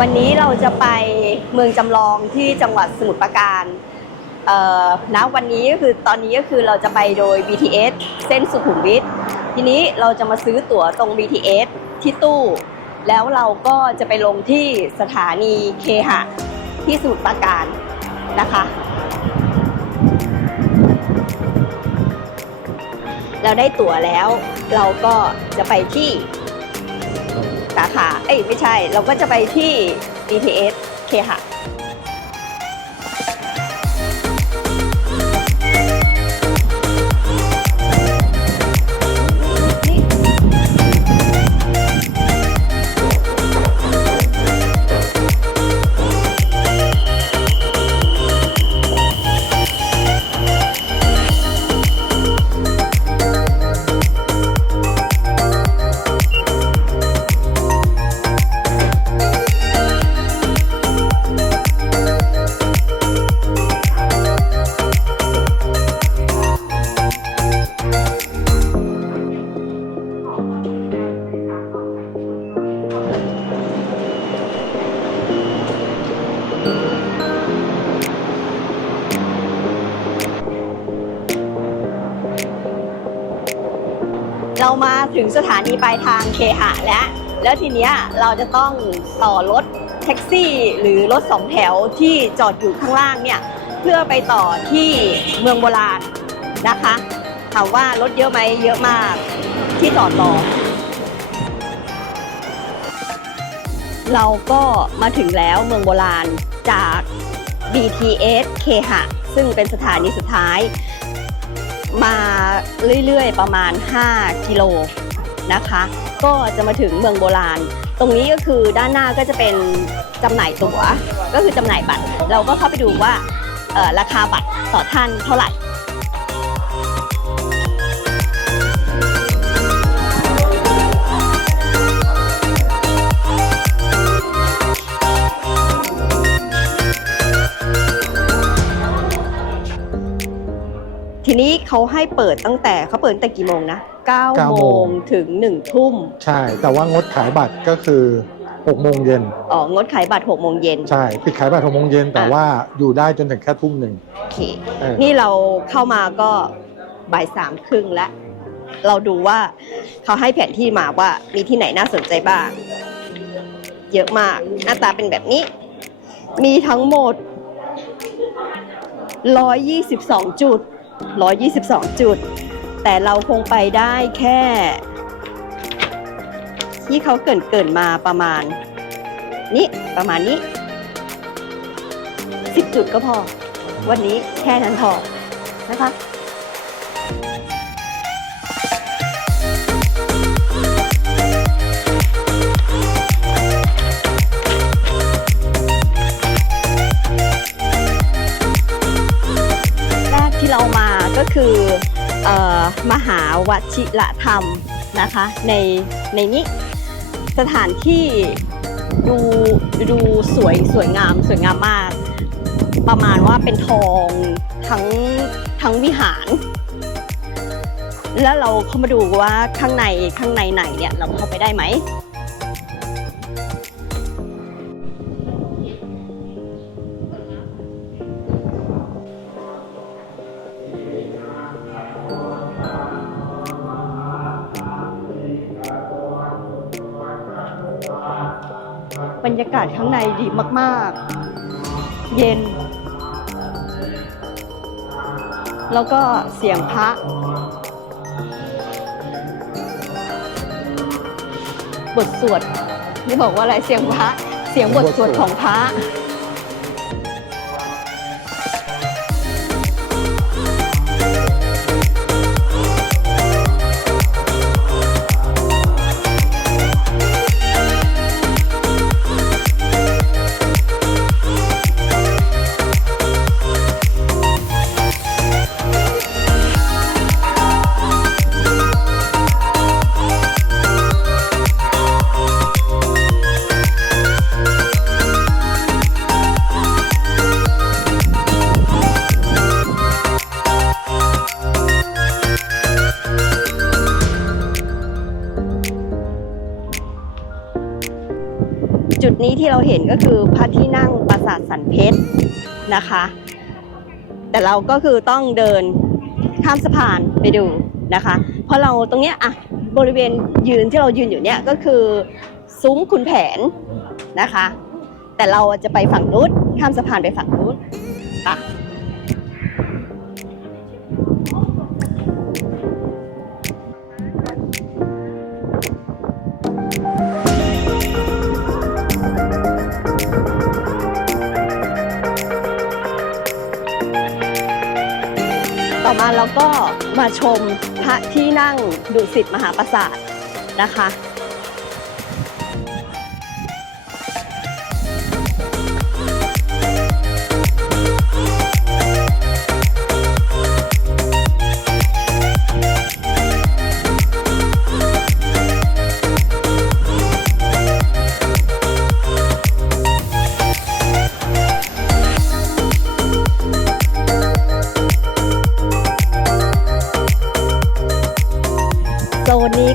วันนี้เราจะไปเมืองจำลองที่จังหวัดสมุทรปราการเอ่อณวันนี้ก็คือตอนนี้ก็คือเราจะไปโดย BTS เส้นสุขุมวิททีนี้เราจะมาซื้อตั๋วตรง BTS ที่ตู้ แล้วเราก็จะไปลงที่สถานีเคหะที่สมุทรปราการนะคะ เราได้ตั๋วแล้วเราก็จะไปที่ สาขา เอ้ยไม่ใช่ เราก็จะไปที่ BTS เคหะ เรามาถึงสถานีปลายทางเคหะแล้ว แล้วทีเนี้ยเราจะต้องต่อรถแท็กซี่หรือรถสองแถวที่จอดอยู่ข้างล่างเนี่ย เพื่อไปต่อที่เมืองโบราณนะคะถามว่ารถเยอะไหมเยอะมากที่จอดรอเราก็มาถึงแล้วเมืองโบราณจาก BTS เคหะ ซึ่งเป็นสถานีสุดท้าย มาเรื่อยๆประมาณ 5 กิโลนะคะ ก็จะมาถึงเมืองโบราณ ตรงนี้ก็คือด้านหน้าก็จะเป็นจำหน่ายตั๋วก็คือจำหน่ายบัตร เราก็เข้าไปดูว่าราคาบัตรต่อท่านเท่าไหร่ เขาให้เปิดตั้งแต่เขาเปิดตั้งแต่กี่โมงนะ9 9โมโมงงถึง1ทุ่ม ใช่ แต่ว่างดขายบัตรก็คือ6โมงเย็นอ๋องดขายบัตร6โมงเย็นใช่ ปิดขายบัตร6โมงเย็นแต่อะว่าอยู่ได้จนถึงแค่ทุ่มหนึ่งโอเคเออนี่เราเข้ามาก็บ่ายสามครึ่งแล้ว เราดูว่าเขาให้แผนที่มาว่ามีที่ไหนน่าสนใจบ้าง เยอะมาก หน้าตาเป็นแบบนี้ มีทั้งหมด 122 จุด 122 จุด แต่เราคงไปได้แค่ ที่เขาเกินเกินมาประมาณ นี้ประมาณนี้ 10 จุดก็พอ วันนี้แค่นั้นพอนะคะ มหาวชิระธรรมนะคะในในนี้สถานที่ดูดูสวยสวยงามสวยงามมาก ประมาณว่าเป็นทองทั้งทั้งวิหาร แล้วเราเข้ามาดูว่าข้างในข้างในไหนเนี่ยเราเข้าไปได้ไหม บรรยากาศข้างในดีมากๆ เย็น แล้วก็เสียงพระบทสวดนี่บอกว่าอะไรเสียงพระเสียงบทสวดของพระ ที่เราเห็นก็คือพระที่นั่งปราสาทสันเพชรนะคะ แต่เราก็คือต้องเดินข้ามสะพานไปดูนะคะ เพราะเราตรงเนี้ยอะบริเวณยืนที่เรายืนอยู่เนี่ยก็คือซุ้มขุนแผนนะคะ แต่เราจะไปฝั่งนู้นข้ามสะพานไปฝั่งนู้นปะ ก็มาชมพระที่นั่งดุสิตมหาปราสาทนะคะ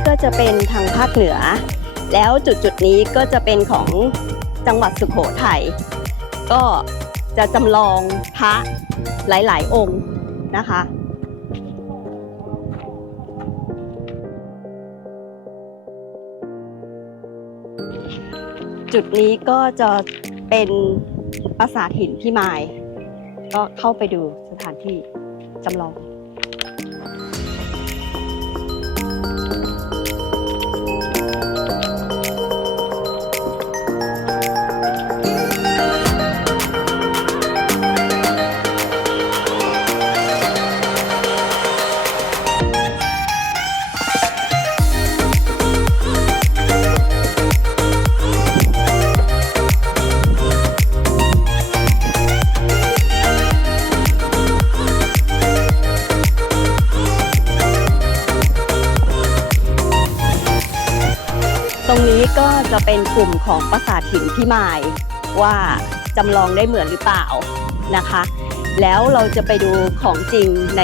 ก็จะเป็นทางภาคเหนือ แล้วจุดจุดๆนี้ก็จะเป็นของจังหวัดสุโขทัยก็จะจำลองพระหลายๆ องค์นะคะจุดนี้ก็จะเป็นปราสาทหินพี่มาย ก็เข้าไปดูสถานที่จำลอง ก็จะเป็นกลุ่มของปราสาทหินพิมายว่าจำลองได้เหมือนหรือเปล่านะคะ แล้วเราจะไปดูของจริงใน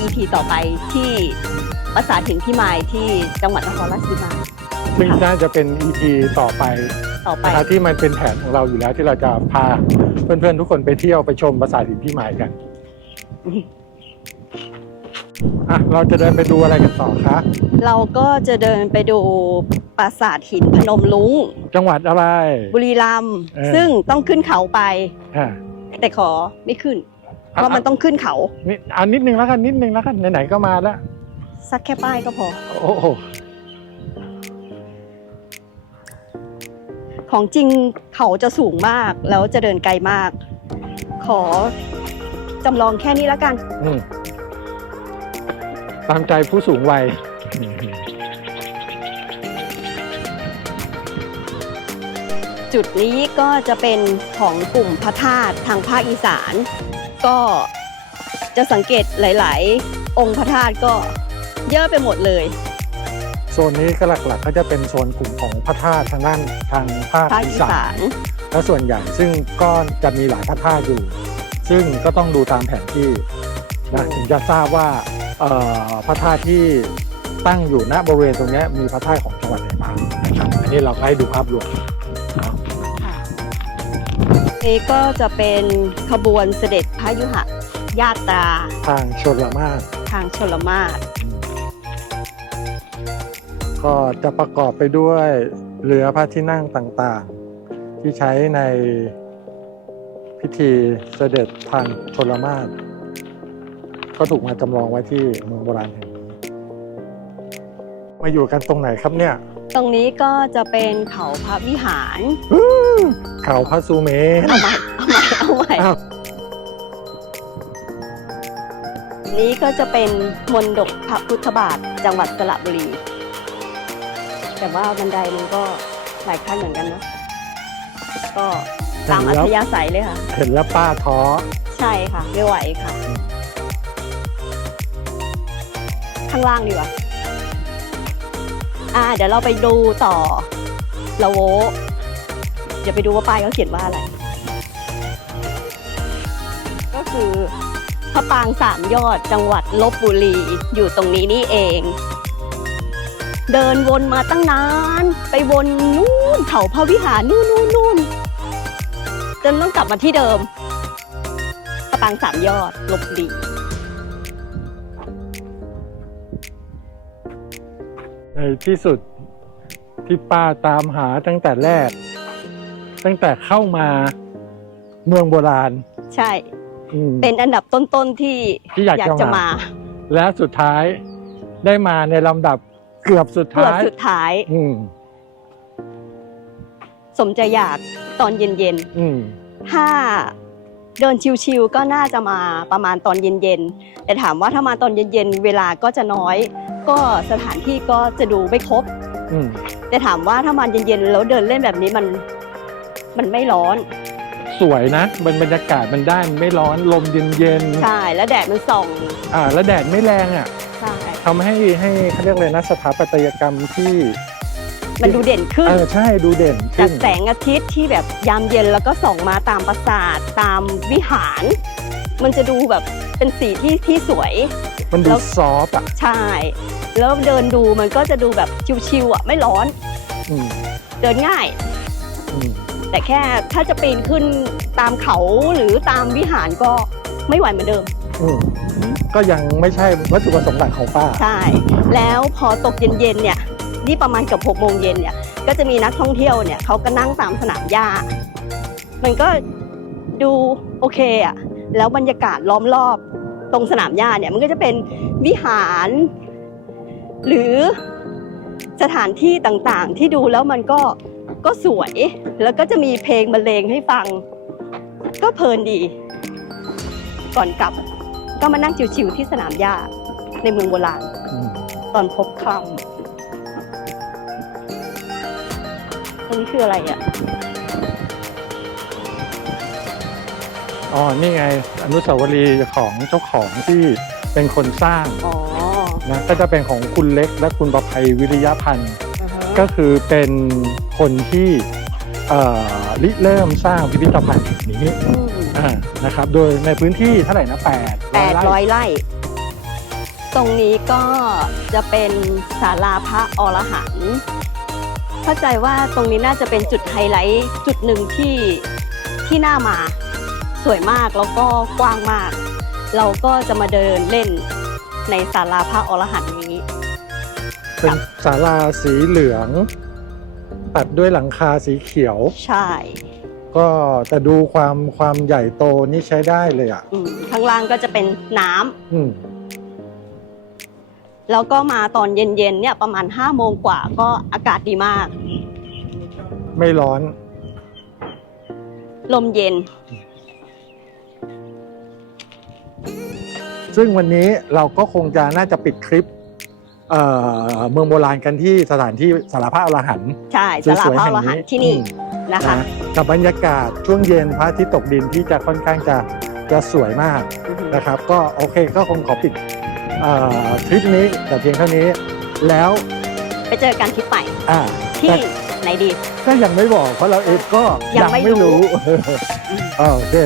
EP ต่อไปที่ปราสาทหินพิมายที่จังหวัดนครราชสีมาซึ่งน่าจะเป็น EP ต่อไปต่อไปนะครับที่มันเป็นแผนของเราอยู่แล้วที่เราจะพาเพื่อนๆทุกคนไปเที่ยวไปชมปราสาทหินพี่หมายกันอะเราจะเดินไปดูอะไรกันต่อคะเราก็จะเดินไปดู ปราสาทหินพนมลุงจังหวัดอะไร บุรีรัมย์เออ ซึ่งต้องขึ้นเขาไป อะแต่ขอไม่ขึ้น เพราะมันต้องขึ้นเขา นี่เอานิดนึงแล้วกันนิดนึงแล้วกันไหนๆก็มาแล้วสักแค่ป้ายก็พอ โอ้โหของจริงเขาจะสูงมากแล้วจะเดินไกลมาก ขอจำลองแค่นี้แล้วกัน อืมตามใจผู้สูงวัย จุดนี้ก็จะเป็นของกลุ่มพระธาตุทางภาคอีสาน ก็จะสังเกตหลาย ๆ องค์พระธาตุก็เยอะไปหมดเลยโซนนี้ก็หลักๆ ก็จะเป็นโซนกลุ่มของพระธาตุทางด้านทางภาคภาคอีอีสาสานน และส่วนใหญ่ซึ่งก็จะมีหลายพระธาตุอยู่ ซึ่งก็ต้องดูตามแผนที่นะอืมถึงจะทราบว่าเอ่อพระธาตุที่ตั้งอยู่ณบริเวณตรงเนี้ยมีพระธาตุของจังหวัดไหนบ้างนะครับอันนี้เราก็ให้ดูภาพรวมเนาะ นี่ก็จะเป็นขบวนเสด็จพระยุหญาตรา ทางชนละมากทางชลมาศก็จะประกอบไปด้วยเรือพระที่นั่งต่างๆ ที่ใช้ในพิธีเสด็จทางชนละมากก็ถูกมาจำลองไว้ที่เมืองโบราณแห่งนี้มาอยู่กันตรงไหนครับเนี่ย ตรงนี้ก็จะเป็นเขาพระวิหาร เขาพระสุเมนเอาใหม่เอาใหม่เอาใหม่อ้าวนี้ก็จะเป็นมนดกพระพุทธบาทจังหวัดสระบุรี แต่ว่าบันไดมันก็หลายขั้นเหมือนกันเนอะก็ตามอัธยาศัยเลยค่ะ เห็นแล้วป้าท้อใช่ค่ะไม่ไหวค่ะ ข้างล่างดีกว่าอ่า เดี๋ยวเราไปดูต่อละโวเดี๋ยวไปดูว่าป้ายเขาเขียนว่าอะไร ก็คือพระปางสามยอดจังหวัดลบบุรีอยู่ตรงนี้นี่เอง เดินวนมาตั้งนาน ไปวนนู่นเขาพระวิหารนู่นนู่นนู่นจนต้องกลับมาที่เดิมกระตังสามยอดลบบุรีในที่สุดที่ป้าตามหาตั้งแต่แรก ตั้งแต่เข้ามาเมืองโบราณใช่ อืม เป็นอันดับต้นๆที่ที่อยากจะจะมามา และสุดท้ายได้มาในลำดับเกือบสุดเกือบท้ายสุดท้าย อืม สมใจอยากตอนเย็นอืม ๆ ถ้าเดินชิวๆก็น่าจะมาประมาณตอนเย็นๆ แต่ถามว่าถ้ามาตอนเย็นๆ เวลาก็จะน้อย ก็สถานที่ก็จะดูไม่ครบ อืม แต่ถามว่าถ้ามาเย็นๆ แล้วเดินเล่นแบบนี้มัน มันไม่ร้อน สวยนะบรรบรรยากาศมันได้มันไม่ร้อนลมเย็นเย็นๆใช่ แล้วแดดมันส่องอ่าแล้วแดดไม่แรงอะใช่ ทำให้ให้เขาเรียกเลยนะสถาปัตยกรรมที่มันดูเด่นขึ้น เออใช่ดูเด่นจาขึ้กนแสงอาทิตย์ที่แบบยามเย็นแล้วก็ส่องมาตามปราสาทตามวิหาร มันจะดูแบบเป็นสีที่ที่สวย มันแล้ดูวซอฟต์อะใช่ แล้วเดินดูมันก็จะดูแบบชิวๆอะไม่ร้อน อืมเดินง่าย อืม แต่แค่ถ้าจะปีนขึ้นตามเขาหรือตามวิหารก็ไม่ไหวเหมือนเดิม อืมก็ยังไม่ใช่วัตถุประสงค์หลักของป้า ใช่ แล้วพอตกเย็นๆเนี่ยนี่ประมาณเกับหกโมงเย็นเนี่ย ก็จะมีนักท่องเที่ยวเนี่ยเขาก็นั่งตามสนามหญ้า มันก็ดูโอเคอะแล้วบรรยากาศล้อมรอบตรงสนามหญ้าเนี่ยมันก็จะเป็นวิหาร หรือสถานที่ต่างๆ ที่ดูแล้วมันก็ ก็สวย แล้วก็จะมีเพลงบรรเลงให้ฟัง ก็เพลินดี ก่อนกลับก็มานั่งชิวๆที่สนามหญ้าในเมืองโบราณอืมตอนพบค่ำตรงนี้คืออะไรอะ อ๋อ นี่ไง อนุสาวรีย์ของเจ้าของที่เป็นคนสร้างอ๋อนะก็จะเป็นของคุณเล็กและคุณประภัยวิริยพันธ์อ่าฮะ ก็คือเป็นคนที่ริเริ่มสร้างพิพิธภัณฑ์แห่งนี้นะครับ โดยในพื้นที่เท่าไหร่นะแปดแปดร้อยไร่ ตรงนี้ก็จะเป็นศาลาพระอรหันต์เข้าใจว่าตรงนี้น่าจะเป็นจุดไฮไลท์จุดหนึ่งที่ที่น่ามา สวยมากแล้วก็กว้างมาก เราก็จะมาเดินเล่นในศาลาพระอรหันต์นี้ เป็นศาลาสีเหลือง ตัดด้วยหลังคาสีเขียว ใช่ก็แต่ดูความความใหญ่โตนี่ใช้ได้เลยอะอืมข้างล่างก็จะเป็นน้ำอืมแล้วก็มาตอนเย็นๆเนี่ยประมาณ5้าโมงกว่าก็อากาศดีมาก ไม่ร้อน ลมเย็น ซึ่งวันนี้เราก็คงจะน่าจะปิดคลิป เอ่อเมืองโบราณกันที่สถานที่สารพระอรหันต์ใช่สสาราวยพๆระอแห่งรหันนี้ต์ที่นี่อืม นะคะ นะกับบรรยากาศช่วงเย็นพระอาทิตย์ตกดินที่จะค่อนข้างจะจะสวยมากอือฮึนะครับ ก็โอเคก็คงขอปิดเอ่อทริปนี้แต่เพียงเท่านี้แล้วไปเจอกันที่ไปอ่าที่แต่ไหนดี ก็ยังไม่บอกเพราะเราเองก็ยังไม่รู้รู้อ่าโอเค